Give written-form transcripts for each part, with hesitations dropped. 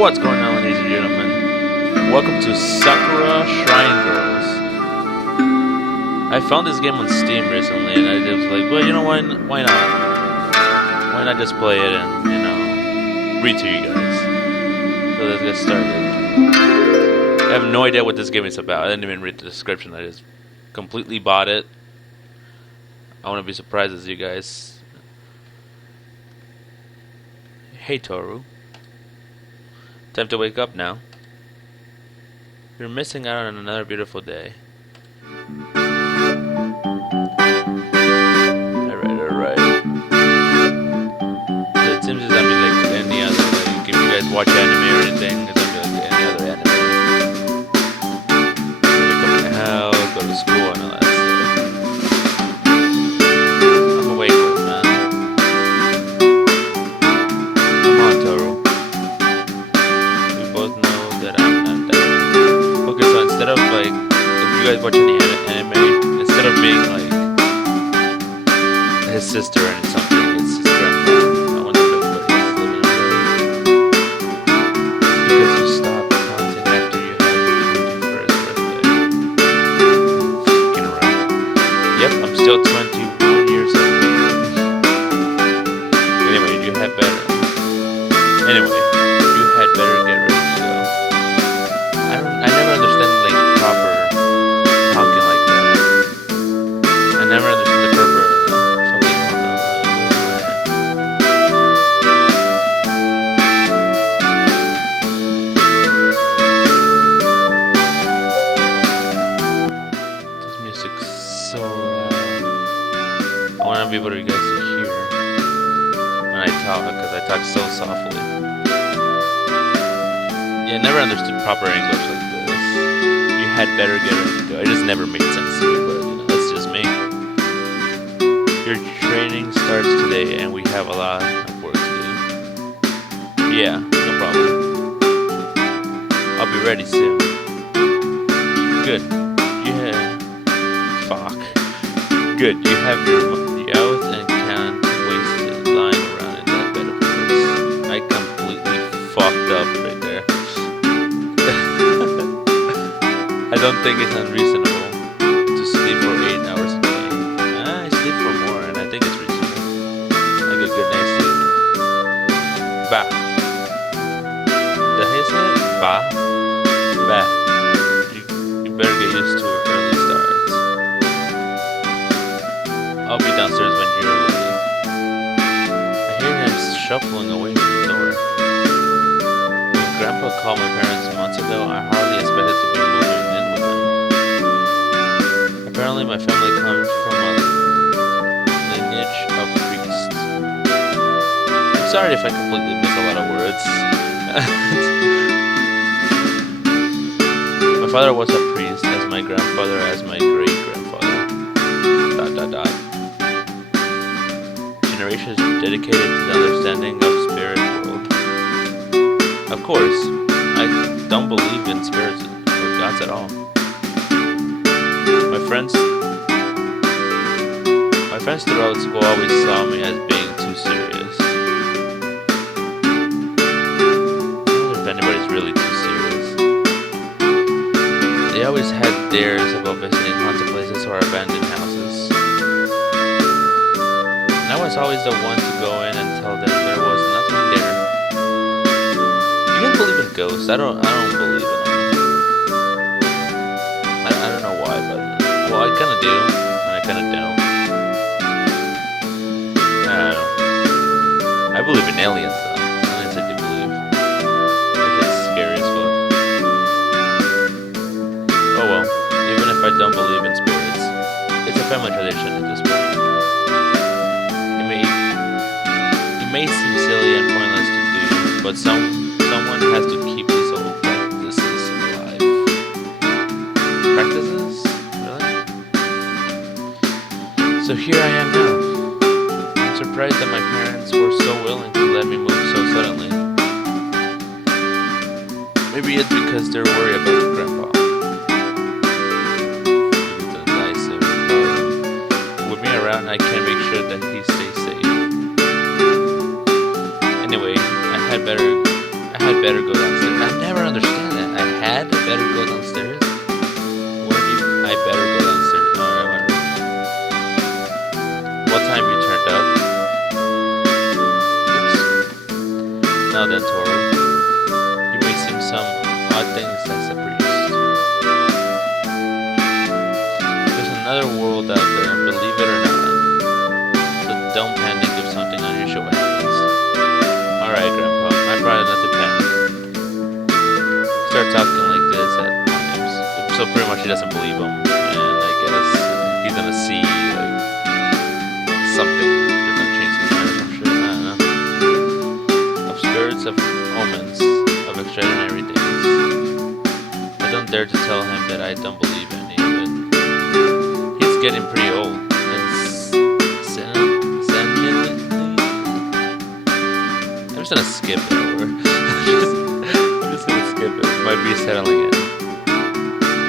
What's going on, ladies and gentlemen? Welcome to Sakura Shrine Girls. I found this game on Steam recently, and I was like, well, you know what? Why not? Why not just play it and, read to you guys? So let's get started. I have no idea what this game is about. I didn't even read the description. I just completely bought it. I want to be surprised as you guys. Hey, Toru. Time to wake up now. You're missing out on another beautiful day. Alright. So it seems it's gonna be like any other, like if you guys watch anime or anything, it's gonna be like any other anime. So wake up in the house, go to school and all that stuff. I'm awake, man. Come on, Toru. We both know that I'm not that. Okay, so instead of like, if you guys watch any anime, instead of being like his sister and something, it's his grandpa. I wonder if everybody's living over there. It's because you stopped counting after you had your 21st birthday. Fucking right. Yep, I'm still 21 years old. Anyway, you had better get ready to go. I never understand like proper talking like that. I never understand the proper fucking this music's so loud. I want to be able to you guys to hear when I talk because I talk so softly. Yeah, I never understood proper English like this. You had better get ready to go. It just never made sense to me, but that's just me. Your training starts today, and we have a lot of work to do. Yeah, no problem. I'll be ready soon. Good. Good. You have your youth and can't waste it lying around in that bed of yours. I completely fucked up right there. I don't think it's unreasonable to sleep for 8 hours a day. I sleep for more, and I think it's reasonable. Like a good night's sleep. Bah. Did I say it? Bah. Bah. You better get used to early starts. I'll be downstairs when you're ready. I hear him shuffling away from the door. When Grandpa called my parents months ago, I hardly expected to be moving in with him. Apparently my family comes from a lineage of priests. I'm sorry if I completely miss a lot of words. My father was a priest, as my grandfather, as my great-grandfather. ... Generations dedicated to the understanding of spirit world. Of course, I don't believe in spirits or gods at all. My friends throughout school always saw me as being too serious. I wonder if anybody's really too serious. They always had dares about visiting haunted places or abandoned houses. And I was always the one to go in and tell them there was nothing there. You guys believe in ghosts? I don't believe in them. I don't know why, but well, I kind of do, and I kind of don't. I don't know. I believe in aliens, though. Aliens I do believe. That shit's scary as fuck. Oh well, even if I don't believe in spirits, it's a family tradition at this point. It may seem silly and pointless to do, but someone has to keep these old practices alive. Practices? Really? So here I am now. I'm surprised that my parents were so willing to let me move so suddenly. Maybe it's because they're worried about Grandpa. With me around, I can make sure that he stays safe. Anyway, I I had better go downstairs. I never understand that. I had better go downstairs. What if you? I better go downstairs. Alright, whatever. What time you turned up? Oops. Now then, Toru. You may seem some odd things as a priest. There's another world out there, believe it or not. So don't panic if something unusual happens. Alright, Grandpa. I tried not to panic. Start talking like this at times. So pretty much he doesn't believe him. And I guess he's gonna see like something that's gonna change his mind or some shit. I don't know. Of spirits, of omens, of extraordinary things. I don't dare to tell him that I don't believe any of it. He's getting pretty old. And I'm just gonna skip it over. I'm just gonna skip it. Might be settling in.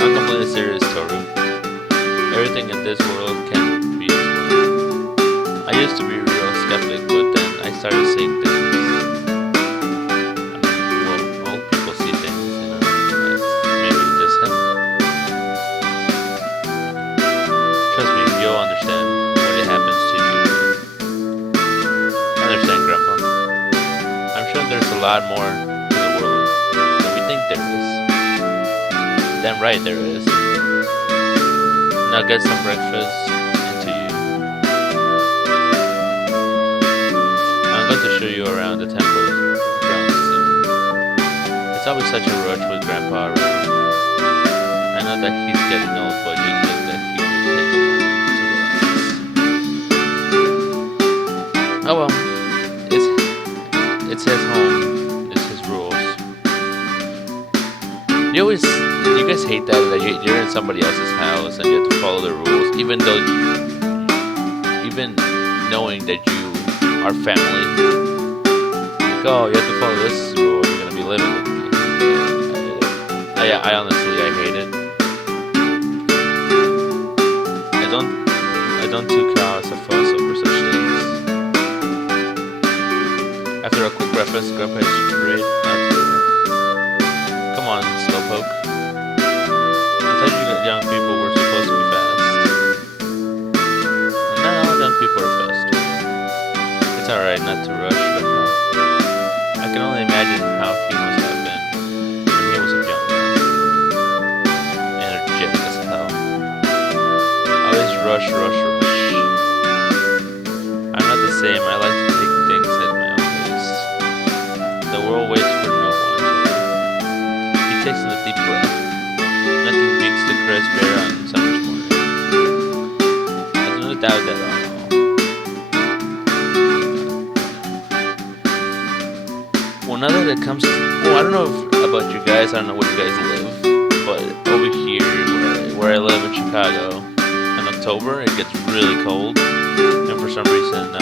I'm completely serious, Toru. Everything in this world can be explained. I used to be a real skeptic, but then I started seeing things. Well, old people see things, you know. Maybe just him. Trust me, you'll understand when it happens to you. I understand, Grandpa. I'm sure there's a lot more to the world than we think there is. Damn right there is. Now get some breakfast into you. I'm going to show you around the temple grounds soon. It's always such a rush with Grandpa around. I know that he's getting old, but you'd think that he would take a moment to relax. Oh well. It's his home. It's his rules. You guys hate that you're in somebody else's house and you have to follow the rules, even knowing that you are family. Like, oh, you have to follow this rule if you're gonna be living with me. I honestly, I hate it. I don't too cause a fuss over such things. After a quick breakfast, Grandpa is straight out to dinner. Come on, slowpoke. I thought you young people were supposed to be fast. And not all young people are fast. It's alright not to rush, Grandpa. I can only imagine how he must have been when he was a young man. Energetic as hell. Always rush. I'm not the same. I like to take things at my own pace. The world waits for no one. He takes in a deep breath. Nothing beats the crisp air on summer's morning. There's no doubt that at all. Well, now that it comes to... Well, I don't know about you guys. I don't know where you guys live. But over here, where I live in Chicago, in October, it gets really cold. And for some reason,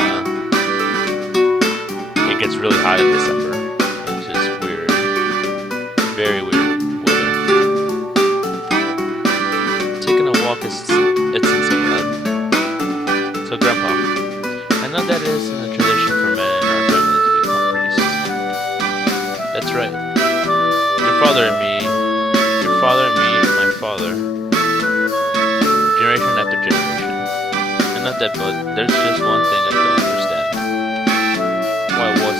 it gets really hot in December. Which is weird. Very weird weather. Taking a walk isn't so bad. So, Grandpa, I know that isn't a tradition for men in our family to become priests. That's right. Your father and me, my father, generation after generation. And not that, but there's just one thing I don't understand. Why was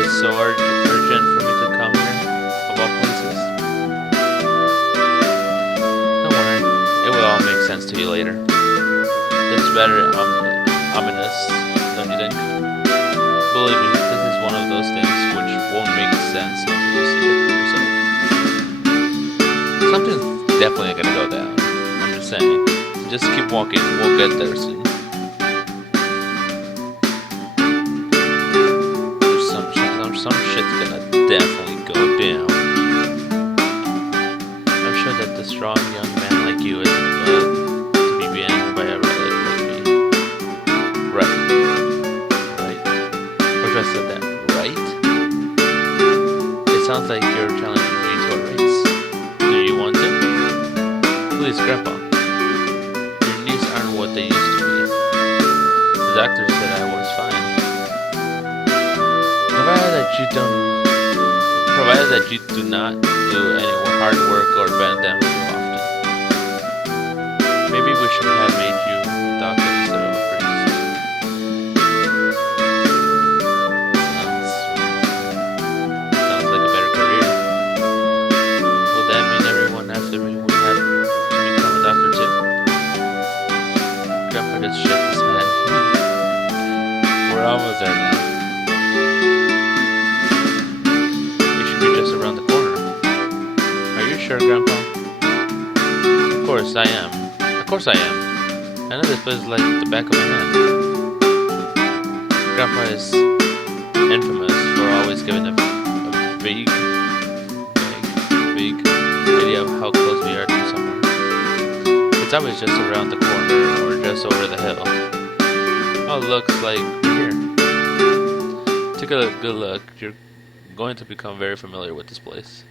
it so urgent for me to come here, of all places? Don't worry, it will all make sense to you later. That's rather ominous, don't you think? Believe me, this is one of those things which won't make sense until you see it for yourself. Something's definitely gonna go down. I'm just saying. Just keep walking. We'll get there soon. Some shit's gonna definitely go down. I'm sure that the strong young man like you isn't about to be banned by a relative like me. Right. Or just said that. Right? It sounds like you're challenging me to a race. Do you want to? Please, Grandpa. Your knees aren't what they used to be. The doctor said I was fine. Provided that you don't provided that you do not do any hard work or bend them too often. Maybe we should have made you a doctor instead of a priest. Sounds like a better career. Will that mean everyone after me will have to become a doctor too? Grandpa just shook his head. We're almost there now. We should be just around the corner. Are you sure, Grandpa? Of course I am. Of course I am. I know this place like the back of my hand. Grandpa is infamous for always giving a vague idea of how close we are to someone. It's always just around the corner or just over the hill. Oh, looks like here. Take a good look. You're going to become very familiar with this place.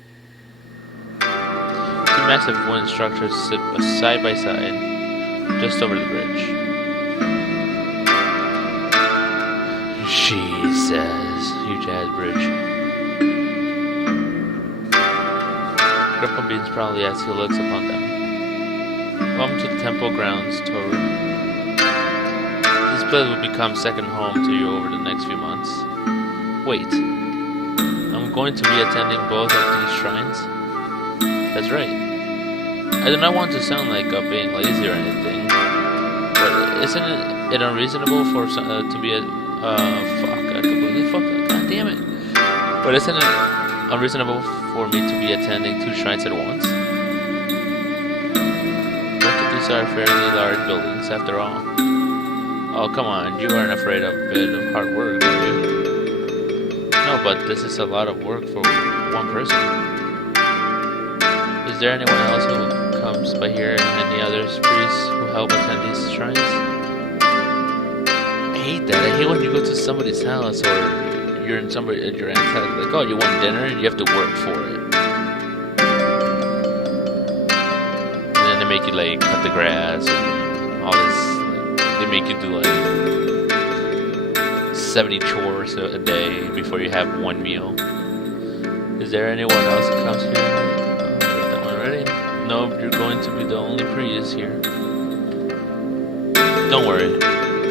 Two massive wooden structures sit side by side, just over the bridge. Jesus, huge ass bridge. Grandpa beams proudly as he looks upon them. Welcome to the temple grounds, Toru. This place will become second home to you over the next few months. Wait, I'm going to be attending both of these shrines? That's right. I do not want to sound like being lazy or anything, but isn't it unreasonable for to be a fuck? I completely fucked up. God damn it! But isn't it unreasonable for me to be attending two shrines at once? Both of these are fairly large buildings, after all. Oh, come on! You aren't afraid of a bit of hard work, are you? No, but this is a lot of work for one person. Is there anyone else who comes by here and any other priests who help attend these shrines? I hate that. I hate when you go to somebody's house or you're in somebody at your aunt's house, like, oh, you want dinner and you have to work for it. And then they make you like cut the grass and all this. Like, they make you do like 70 chores a day before you have one meal. Is there anyone else that comes here? That one already? No, you're going to be the only priest here. Don't worry,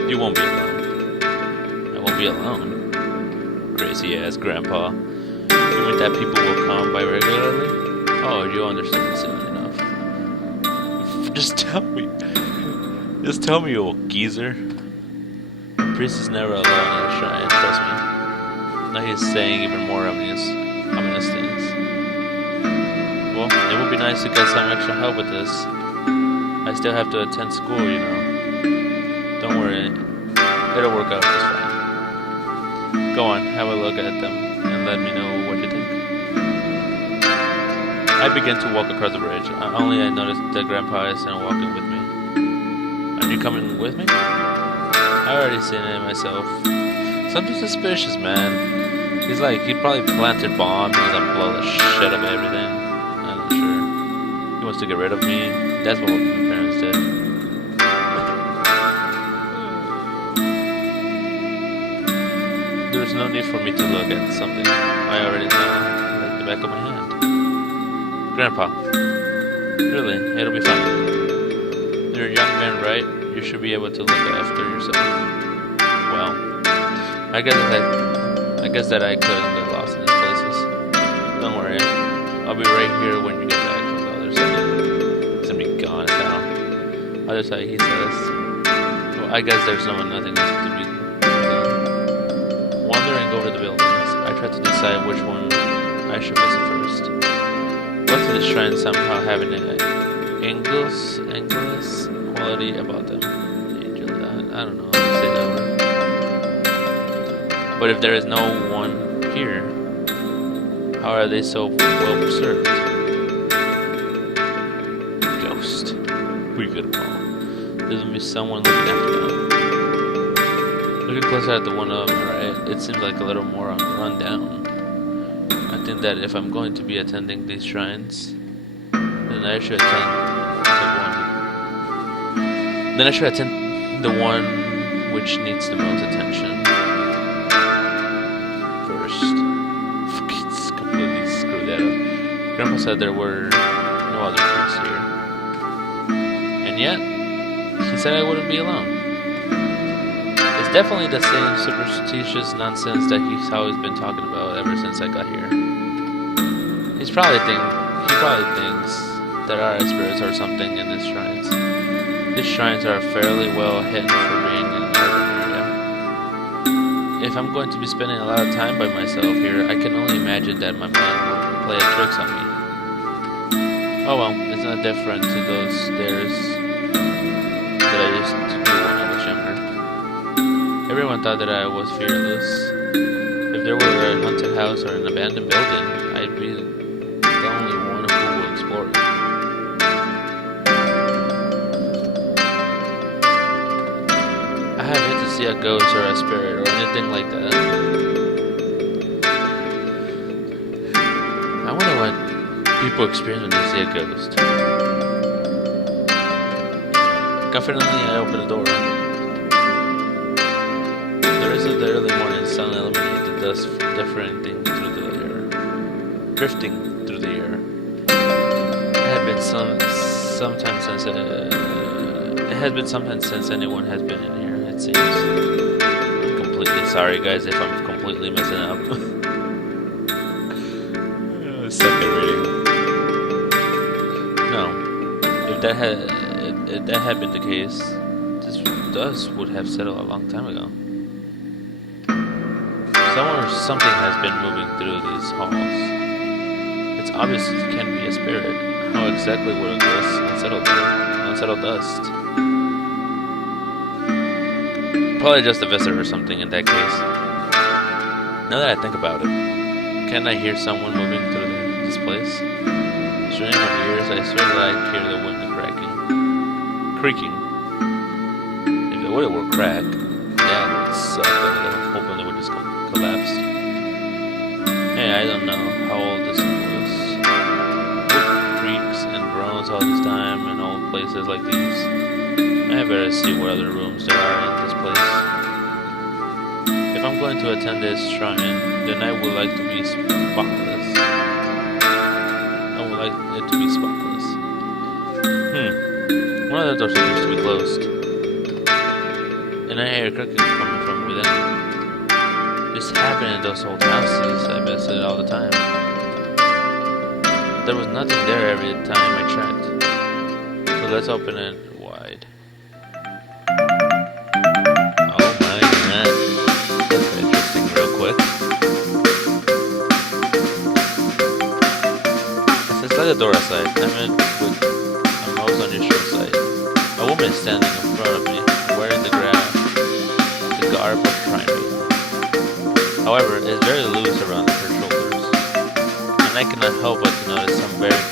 you won't be alone. I won't be alone. Crazy ass grandpa. You mean that people will come by regularly? Oh, you understand soon enough. Just tell me. Just tell me, you old geezer. The priest is never alone in a shrine, trust me. Now he's saying even more ominous things. Well, it would be nice to get some extra help with this. I still have to attend school, you know. Don't worry, it'll work out just fine. Go on, have a look at them, and let me know what you think. I begin to walk across the bridge. Only I noticed that Grandpa isn't walking with me. Are you coming with me? I already seen it myself. Something suspicious, man. He's like, he probably planted bombs. He's gonna blow the shit of everything. I'm not sure. He wants to get rid of me. That's what my parents did. There's no need for me to look at something I already know, like the back of my hand. Grandpa. Really, it'll be fine. You're a young man, right? You should be able to look after yourself. Well, I guess that I couldn't get lost in these places. Don't worry, I'll be right here when you get back from the other side. It's gonna be gone as hell. Other side, he says. Well, I guess there's nothing else to be done. Wandering over the buildings, I try to decide which one I should visit first. Both of the shrines somehow have an English quality about them. Angel, I don't know how to say that word. But if there is no one here, how are they so well preserved? Ghost. Who you gonna call? There's gonna be someone looking after them. Looking closer at the one on the right, it seems like a little more run down. I think that if I'm going to be attending these shrines, then I should attend the one which needs the most attention first. It's completely Grandpa said there were no other priests here. And yet, he said I wouldn't be alone. It's definitely the same superstitious nonsense that he's always been talking about ever since I got here. He probably thinks there are spirits or something in these shrines. These shrines are fairly well hidden for being in an urban area. If I'm going to be spending a lot of time by myself here, I can only imagine that my mind will play tricks on me. Oh well, it's not different to those stairs that I used to do when I was younger. Everyone thought that I was fearless. If there were a haunted house or an abandoned building, I'd be the only one who will explore it. I have yet to see a ghost or a spirit or anything like that. I wonder what people experience when they see a ghost. Confidently, I open the door. The rays of the early morning sun illuminate the dust drifting through the air. It had been some time since anyone has been in here, it seems. I'm completely sorry, guys, if I'm completely messing up. Second reading. No, if that had been the case, this dust would have settled a long time ago. Someone or something has been moving through these halls. It's obvious it can't be a spirit. How exactly would a ghost unsettle dust? Probably just a visitor or something in that case. Now that I think about it, can't I hear someone moving through this place? Straining my ears, I swear that I hear the window creaking. If the window were cracked, that would suck. I was hoping it would just collapse. Hey, I don't know how old this was. Wood creaks and groans all this time in old places like these. I better see what other rooms there are in this place. If I'm going to attend this shrine, then I would like to be spotless. One of the doors appears to be closed. And I hear cooking coming from within. This happened in those old houses I visited all the time. There was nothing there every time I checked. So let's open it wide. Oh my god. That's interesting real quick. It says like a door outside. I'm in with a most unusual sight. A woman standing in front of me, wearing the garb of primate. However, it is very loose around her shoulders, and I cannot help but to notice some very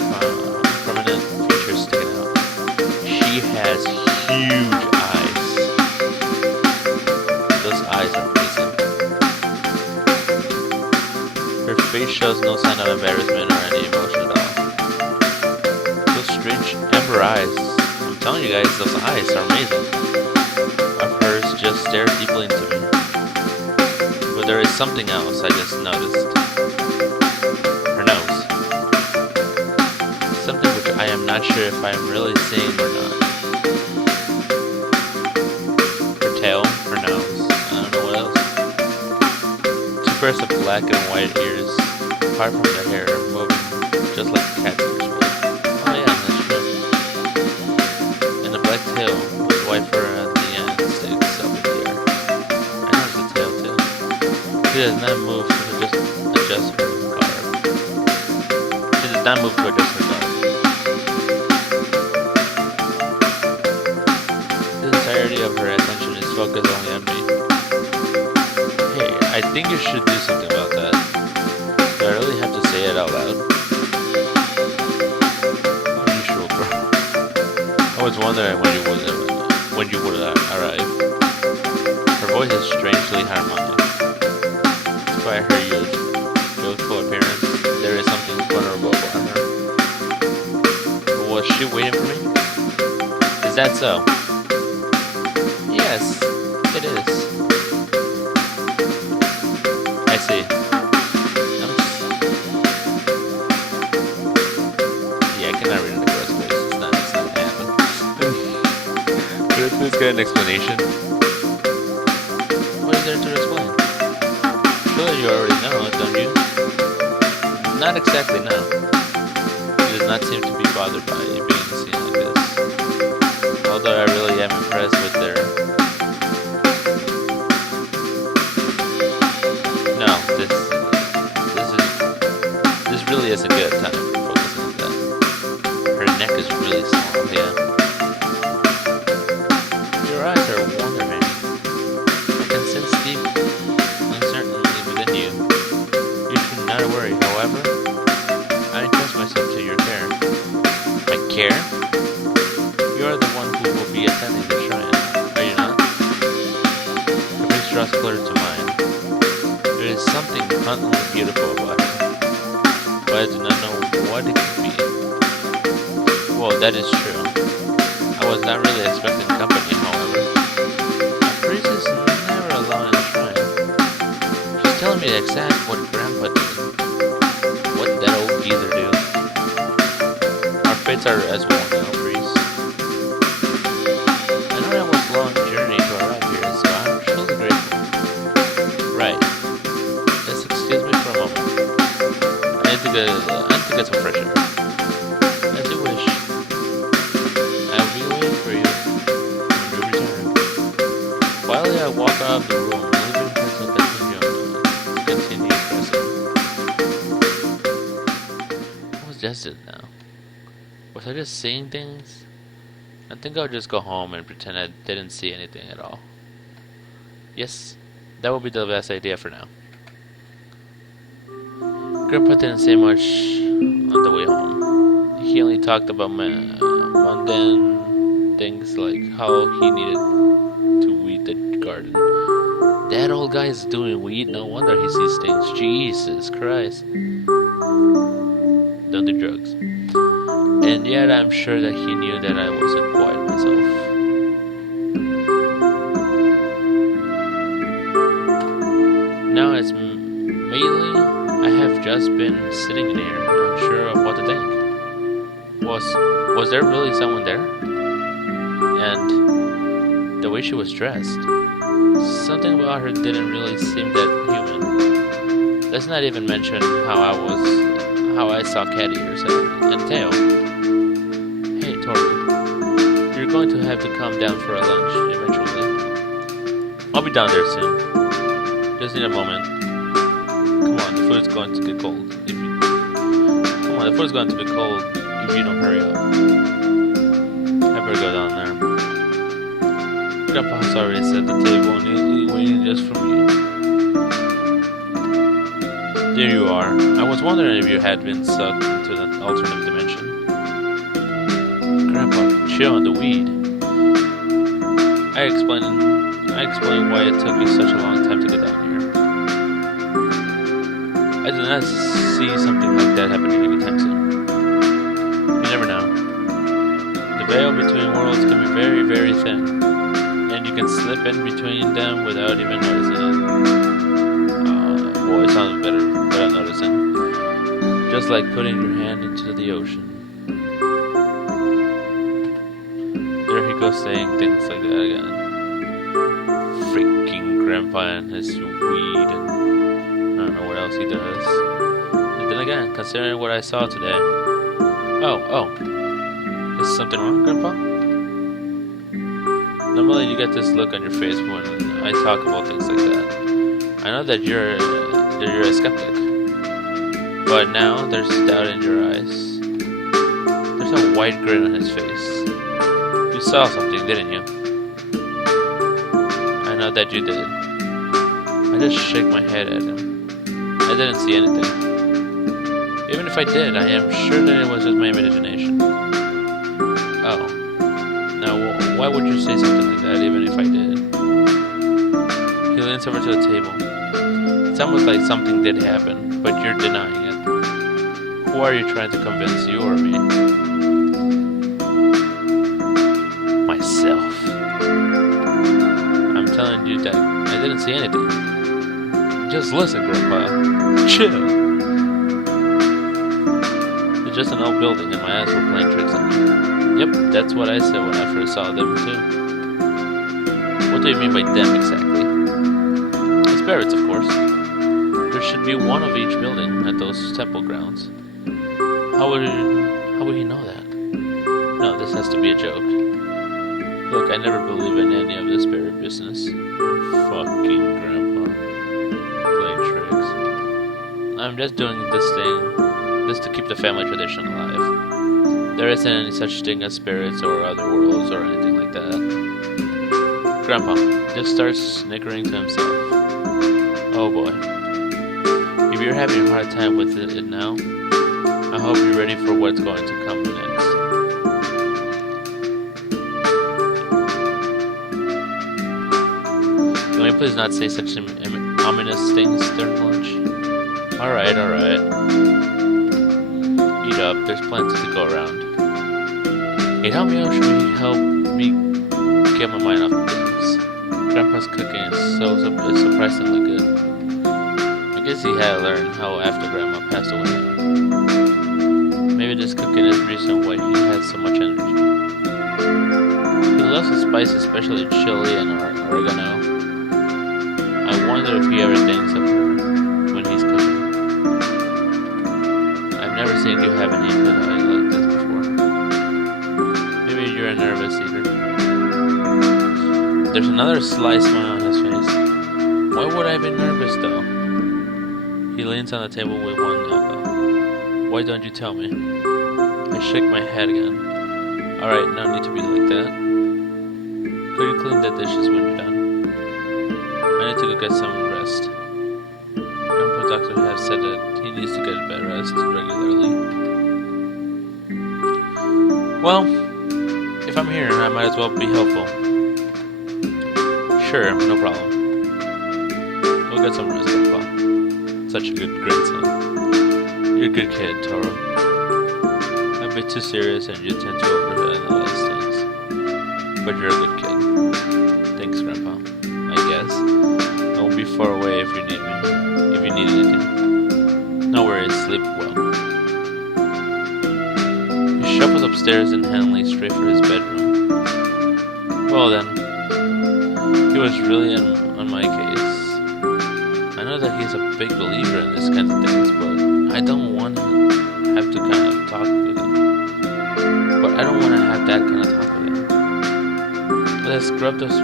prominent features sticking out. She has huge eyes. Those eyes are amazing. Her face shows no sign of embarrassment or any emotion at all. Those strange amber eyes. I'm telling you guys, those eyes are amazing. Of hers just stare deeply into me. But there is something else I just noticed. Her nose. Something which I am not sure if I am really seeing or not. Her tail, her nose, I don't know what else. Two pairs of black and white ears, apart from the hair, moving just like a cat's ears would. Oh yeah, that's true. And the black tail with white fur at the end sticks up in the air. I know the tail too. She does not move to just adjust her garb. She does not move to adjust her garb. The entirety of her attention is focused only on me. Hey, I think you should do something about that. Do I really have to say it out loud? Unusual girl. I was wondering when you would arrive. Her voice is strangely harmonic. Despite her youthful appearance, there is something vulnerable about her. Was she waiting for me? Is that so? Yes, it is. I see. get an explanation? What is there to explain? Surely you already know, don't you? Not exactly, no. He does not seem to be bothered by you being seen like this. Although I really am impressed with their... No, this really isn't good time for focusing on that. Her neck is really small, yeah. Your eyes are wondering. I can sense deep uncertainty within you. You should not worry, however. I entrust myself to your care. My care? You are the one who will be attending the shrine, are you not? Your face draws closer to mine. There is something hauntingly beautiful about her, but I do not know what it could be. Well, that is true. I was not really expecting company, however. A priestess never allowed in the shrine. She's telling me exactly what Grandpa did. What that old geezer do. Our fates are as one now, priest. I know that was a long journey to arrive here, so I'm truly grateful. Right. Just excuse me for a moment. I need to get some fresh air. As you wish. I'll be waiting for you when you return. Quietly I walk out of the room, leaving her to continue pressing. What was just it now? Was I just seeing things? I think I'll just go home and pretend I didn't see anything at all. Yes, that would be the best idea for now. Grandpa didn't say much on the way home. He only talked about mundane things like how he needed to weed the garden. That old guy is doing weed, no wonder he sees things. Jesus Christ. Don't do drugs. And yet I'm sure that he knew that I wasn't quite myself. Now it's mainly I have just been sitting in here, unsure of what to think. Was there really someone there? And the way she was dressed, something about her didn't really seem that human. Let's not even mention how I saw cat ears and tail. Hey, Tori, you're going to have to come down for a lunch eventually. I'll be down there soon. Just need a moment. Come on, the food's going to get cold. The food's going to be cold if you don't hurry up. I better go down there. Grandpa's already set the table and he's waiting just for me. There you are. I was wondering if you had been sucked into an alternate dimension. Grandpa, chill on the weed. I explained why it took me such a long time to get down here. I do not see something like that happening anytime soon. You never know. The veil between worlds can be very, very thin, and you can slip in between them without even noticing it. Boy, it sounds better without noticing. Just like putting your hand into the ocean. There he goes saying things like that again. Freaking Grandpa and his weed and I don't know what else he does. And then again, considering what I saw today. Oh. Is something wrong, Grandpa? Normally you get this look on your face when I talk about things like that. I know that you're a skeptic. But now there's doubt in your eyes. There's a wide grin on his face. You saw something, didn't you? I know that you did. I just shake my head at him. I didn't see anything. Even if I did, I am sure that it was just my imagination. Oh. Now, why would you say something like that, even if I did? He leans over to the table. It's almost like something did happen, but you're denying it. Who are you trying to convince, you or me? Myself. I'm telling you that I didn't see anything. Just listen, Grandpa. Chill. It's just an old building and my eyes were playing tricks on me. Yep, that's what I said when I first saw them too. What do you mean by them exactly? The spirits, of course. There should be one of each building at those temple grounds. How would he know that? No, this has to be a joke. Look, I never believe in any of this spirit business. Fucking grandpa. Playing tricks. I'm just doing this to keep the family tradition alive. There isn't any such thing as spirits or other worlds or anything like that. Grandpa just starts snickering to himself. Oh boy. If you're having a hard time with it now, I hope you're ready for what's going to come next. Can we please not say such ominous things during lunch? Alright. Eat up, there's plenty to go around. Hey, help me get my mind off things. Grandpa's cooking is surprisingly good. I guess he had to learn how after Grandma passed away. Maybe this cooking is the reason why he has so much energy. He loves the spice, especially chili and oregano. I wonder if he ever thinks of her when he's cooking. I've never seen you have an appetite like this before. Maybe you're a nervous eater. There's another sly smile on his face. Why would I be nervous though? He leans on the table with one elbow. Why don't you tell me? I shake my head again. Alright, no need to be like that. Could you clean the dishes when you're done? I need to go get some rest. Grandpa doctor has said that he needs to get bed rest regularly. Well, if I'm here, I might as well be helpful. Sure, no problem. We'll get some rest, Grandpa. Such a good grandson. You're a good kid, Toro. I'm a bit too serious and you tend to overanalyze things. But you're a good kid. Thanks, Grandpa. I guess. I won't be far away if you need me. If you need anything. No worries, sleep well. He shuffles upstairs and handily straight for his bedroom. Well then, he was really on my case. I know that he's a big believer in this kind of things, but I don't want to have to kind of talk with him. But I don't want to have that kind of talk with him. When I scrub those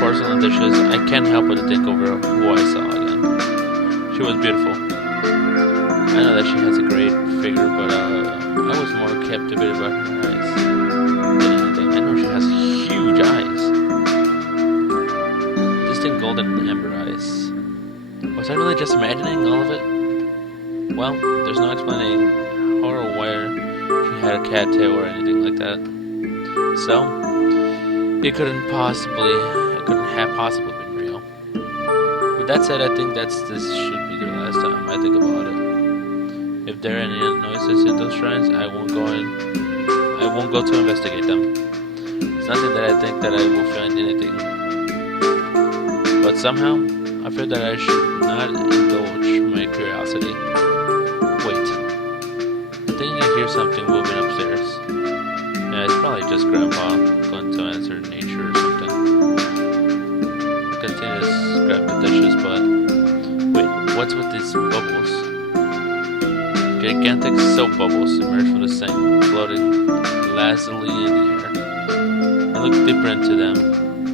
porcelain dishes, I can't help but to think over who I saw again. She was beautiful. I know that she has a great figure, but I was more captivated by her eyes than anything. I know she has huge eyes. Distinct golden amber eyes. Was I really just imagining all of it? Well, there's no explaining how or where she had a cat tail or anything like that. So, it couldn't have possibly been real. With that said, I think this should be the last time I think about it. If there are any noises in those shrines, I won't go to investigate them. It's nothing that I think that I will find anything. But somehow, I feel that I should not indulge my curiosity. Wait. I think I hear something moving upstairs. Yeah, it's probably just Grandpa going to answer nature or something. I continue to scrap the dishes, but... Wait, what's with these bubbles? Gigantic soap bubbles emerge from the sink, floating lazily in the air. I look deeper into them,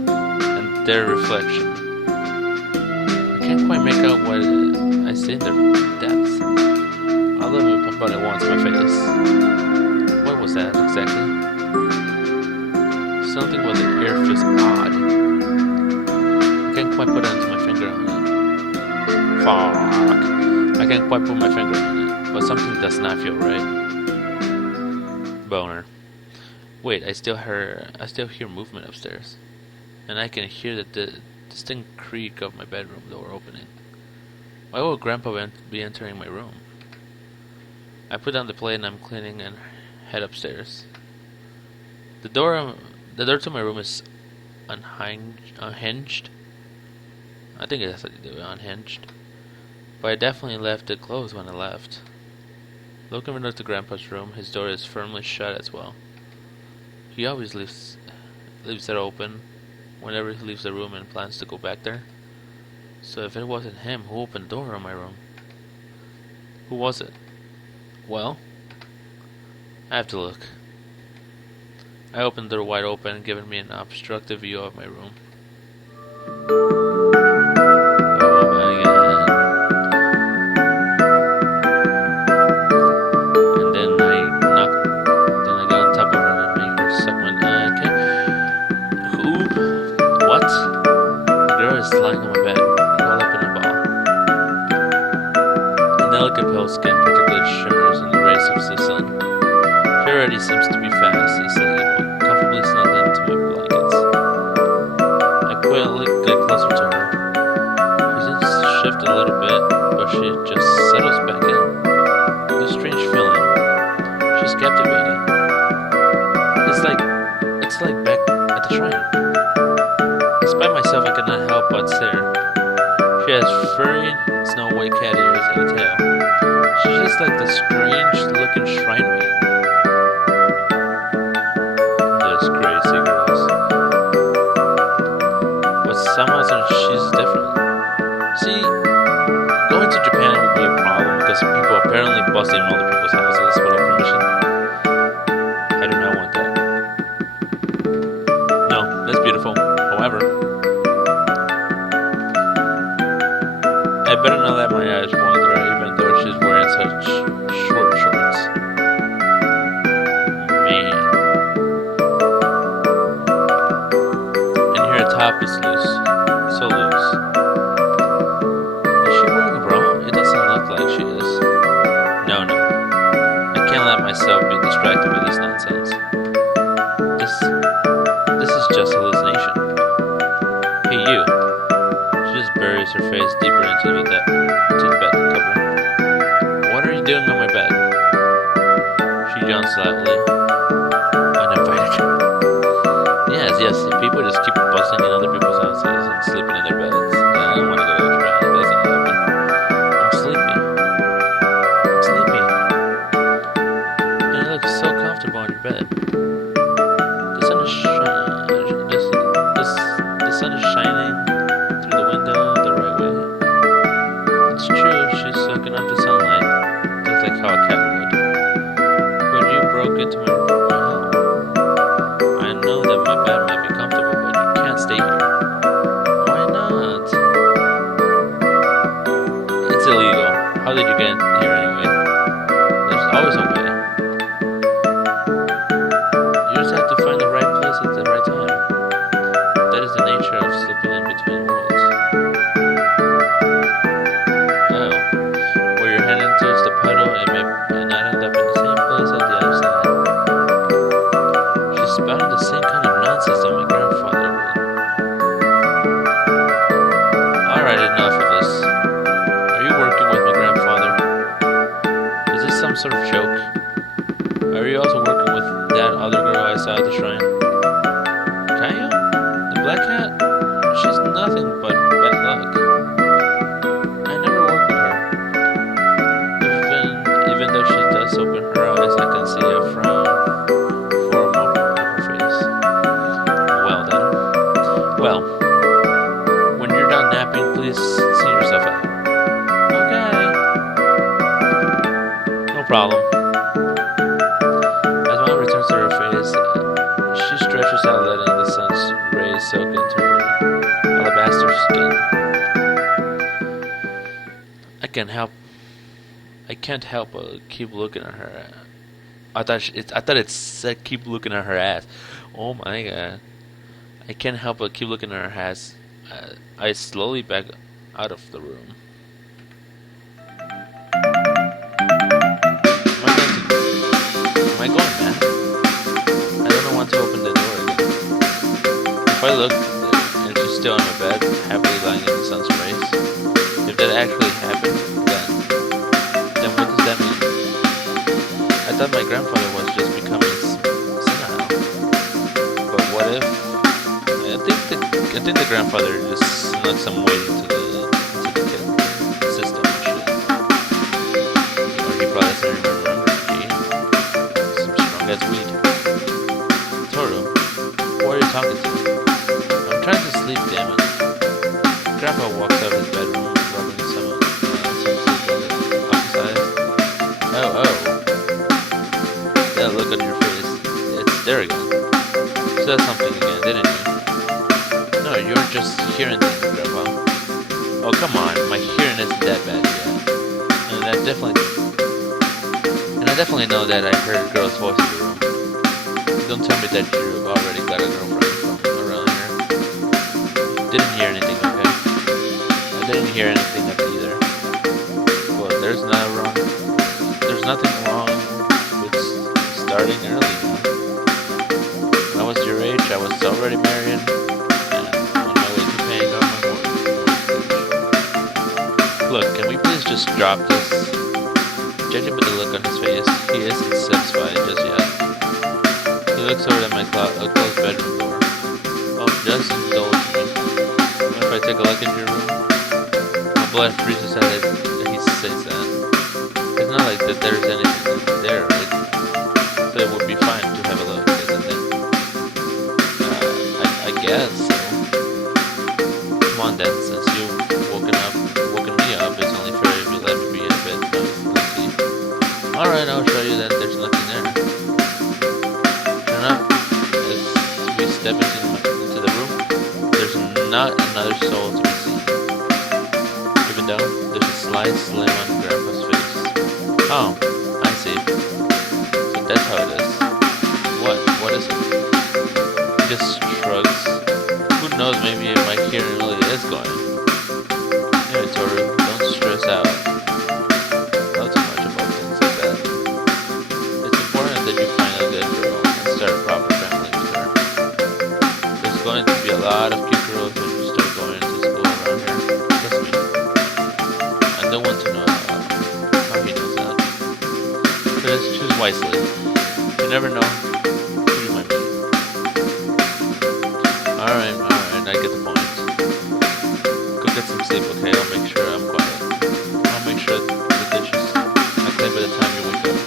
and their reflection. I can't quite make out what I see in their depths. I'll let me pop out at once in my face. What was that exactly? Something with the air feels odd. I can't quite put my finger on it. Fuck. I can't quite put my finger on it, but something does not feel right. Boner. Wait, I still hear movement upstairs, and I can hear the distinct creak of my bedroom door opening. Why would Grandpa be entering my room? I put down the plate and I'm cleaning and head upstairs. The door to my room is unhinged. I think that's what you do, unhinged. But I definitely left it closed when I left. Looking into the Grandpa's room, his door is firmly shut as well. He always leaves it open, whenever he leaves the room and plans to go back there. So if it wasn't him, who opened the door of my room? Who was it? Well, I have to look. I opened the door wide open, giving me an obstructive view of my room. Oh my god. And then I got on top of her and made her suck my okay. Who? What? The girl is lying on my bed, curled up in a ball. The delicate pale skin particularly shimmers in the rays of the sun. She already seems to be fast asleep, comfortably snuggled into my blankets. I quietly get closer to her. She seems to shift a little bit, but she just settles back in. It's a strange feeling. She's captivating. It's like back at the shrine. Despite myself, I cannot help but stare. She has furry, snow white cat ears and a tail. She's just like the strange-looking shrine maiden. Those crazy girls. But somehow she's different. See, going to Japan would be a problem because people apparently busting in other people's houses without permission. I do not want that. No, that's beautiful. However, I better not let my eyes wander even though she's wearing such short shorts. Man. And her top is loose. So loose. Is she wearing a bra? It doesn't look like she is. No. I can't let myself be distracted by this nonsense. This is just hallucination. Hey you. She just buries her face deeper into the bed cover. What are you doing on my bed? She yawns loudly. Uninvited. Yes, people just keep busting in other people's houses and sleeping in their beds. I don't want to go to Japan. It doesn't happen. I'm sleepy. And you look so comfortable on your bed. The sun is shining through the window the right way. It's true, she's soaking up the sunlight, just like how a cat would. But you broke into my home. I know that my bed might be comfortable, but you can't stay here. Why not? It's illegal. How did you get here anyway? There's always a way. You just have to find the right place at the right time. That is the nature of slipping in between worlds. Oh, where your hand enters the puddle, it may not end up in the same place as the other side. She's spouting the same kind of nonsense that my grandfather would. Alright, enough of this. Are you working with my grandfather? Is this some sort of joke? Are you also working with that other girl I saw at the shrine? Kaya? The black cat? She's nothing but bad luck. I never worked with her. Even though she does open her eyes, I can see a frown form on her face. Well then. Well, when you're done napping, please see yourself out. Okay. No problem. As mom returns to her face, she stretches out, letting the sun's rays soak into her alabaster skin. I can't help but keep looking at her. I thought it said keep looking at her ass. Oh my god! I can't help but keep looking at her ass. I slowly back out of the room. Am I going mad? I don't know when to open the door again. If I look and she's still on my bed, happily lying in the sun's rays, if that actually happened, then what does that mean? I thought my grandfather was just becoming senile. But what if? I think the grandfather just snuck some weight into the system and shit. Or he probably doesn't remember. Some strong ass weed. Toru, who are you talking to? I'm trying to sleep, damn it. Grandpa walks out of his bedroom, rubbing some sleep off his eyes. Oh. That look on your face. It's there again. You said something again, didn't you? No, you weren't just hearing things, Grandpa. Oh, come on. My hearing isn't that bad yet. And I definitely know that I heard a girl's voice in the room. Don't tell me that you've already got a girlfriend from around here. Didn't hear anything, okay? I didn't hear anything either. Well, there's nothing wrong with starting early now. When I was your age, I was already married and on my way to paying off my mortgage. Look, can we please just drop this? Judging by the look on his face, he isn't satisfied just yet. He looks over at my closed bedroom door. Oh, just indulge me. Mind if I take a look into your room? My blood freezes as he says that. It's not like that there's anything there, right? So it would be fine to have a look, isn't it? I guess so. Come on then, since you've woken me up, it's only fair if you let me be a bit nosy. Alright, I'll show you that there's nothing there. Sure enough, as we step into the room, there's not another soul to be seen. Even though there's a slight slim on Grandpa's face. Oh, I see. So that's how it is. What is it? He just shrugs. Who knows, maybe my hearing really is going. Anyway, Toru, don't stress out. Not too much about things like that. It's important that you find a good girl and start a proper family with her. There's going to be a lot of cute girls when you start going to school around here. Trust me. I don't want to know how he knows that. Just choose wisely. You never know who you might meet. Alright, I get the point. Go get some sleep, okay? I'll make sure I'm quiet. I'll make sure the dishes are clean by the time you wake up.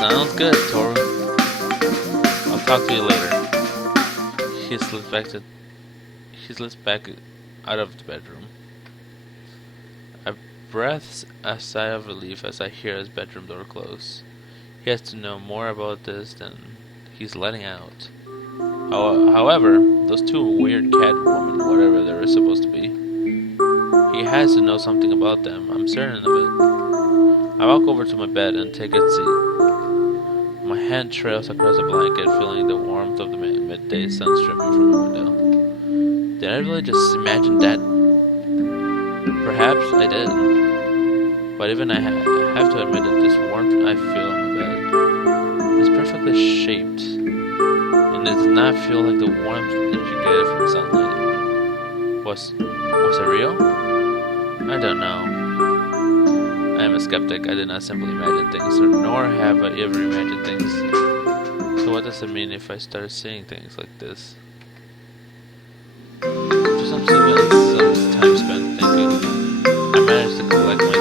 Sounds good, Toru. I'll talk to you later. He slips back out of the bedroom. I breathe a sigh of relief as I hear his bedroom door close. He has to know more about this than he's letting out. However, those two weird cat women, whatever they're supposed to be, he has to know something about them. I'm certain of it. I walk over to my bed and take a seat. My hand trails across the blanket, feeling the warmth of the midday sun streaming from my window. Did I really just imagine that? Perhaps I did. But even I have to admit that this warmth I feel on my bed is perfectly shaped. And it does not feel like the warmth that you get from sunlight. Was it real? I don't know. I am a skeptic. I did not simply imagine things, nor have I ever imagined things. So what does it mean if I start seeing things like this? After some time spent thinking, I managed to collect my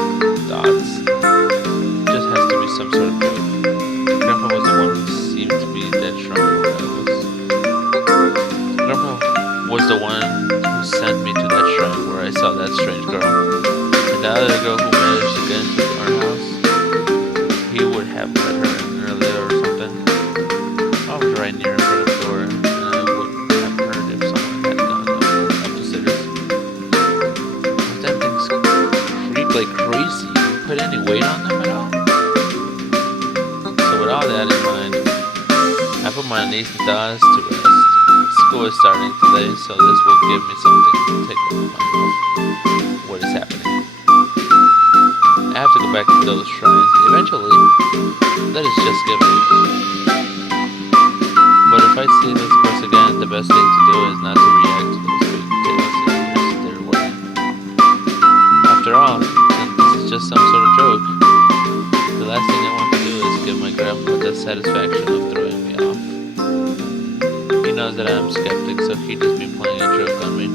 thoughts. It just has to be some sort of joke. Grandpa was the one who seemed to be dead strong where I was. Grandpa was the one who sent me to that shrine where I saw that strange girl. And the other girl who managed to get into our house, he would have met her earlier or something. I was right near in front of the door, and I wouldn't have heard if someone had gone up the stairs. Was that thing creep like crazy? You put any weight on them at all? So with all that in mind, I put my knees and thighs to rest. School is starting today, so this will give me something to take my mind off what is happening. I have to go back to those shrines eventually. That is just given. But if I see this course again, the best thing to do is not to react to those sweet potatoes they're wearing. After all, since this is just some sort of joke, the last thing I want to do is give my grandpa the satisfaction of throwing me off. He knows that I am skeptic, so he just been playing a joke on me.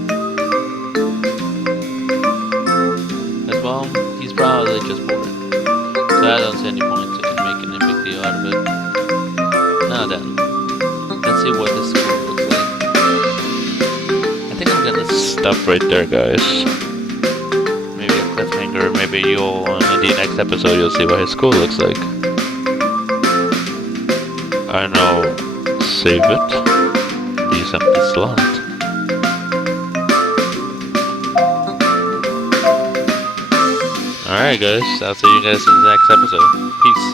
As well, he's probably just bored, so I don't see any point in making a big deal out of it. Now then, let's see what this school looks like. stop right there, guys. Maybe a cliffhanger. Maybe you'll in the next episode you'll see what his school looks like. I know. Save it. Use empty slot. Alright guys, I'll see you guys in the next episode. Peace.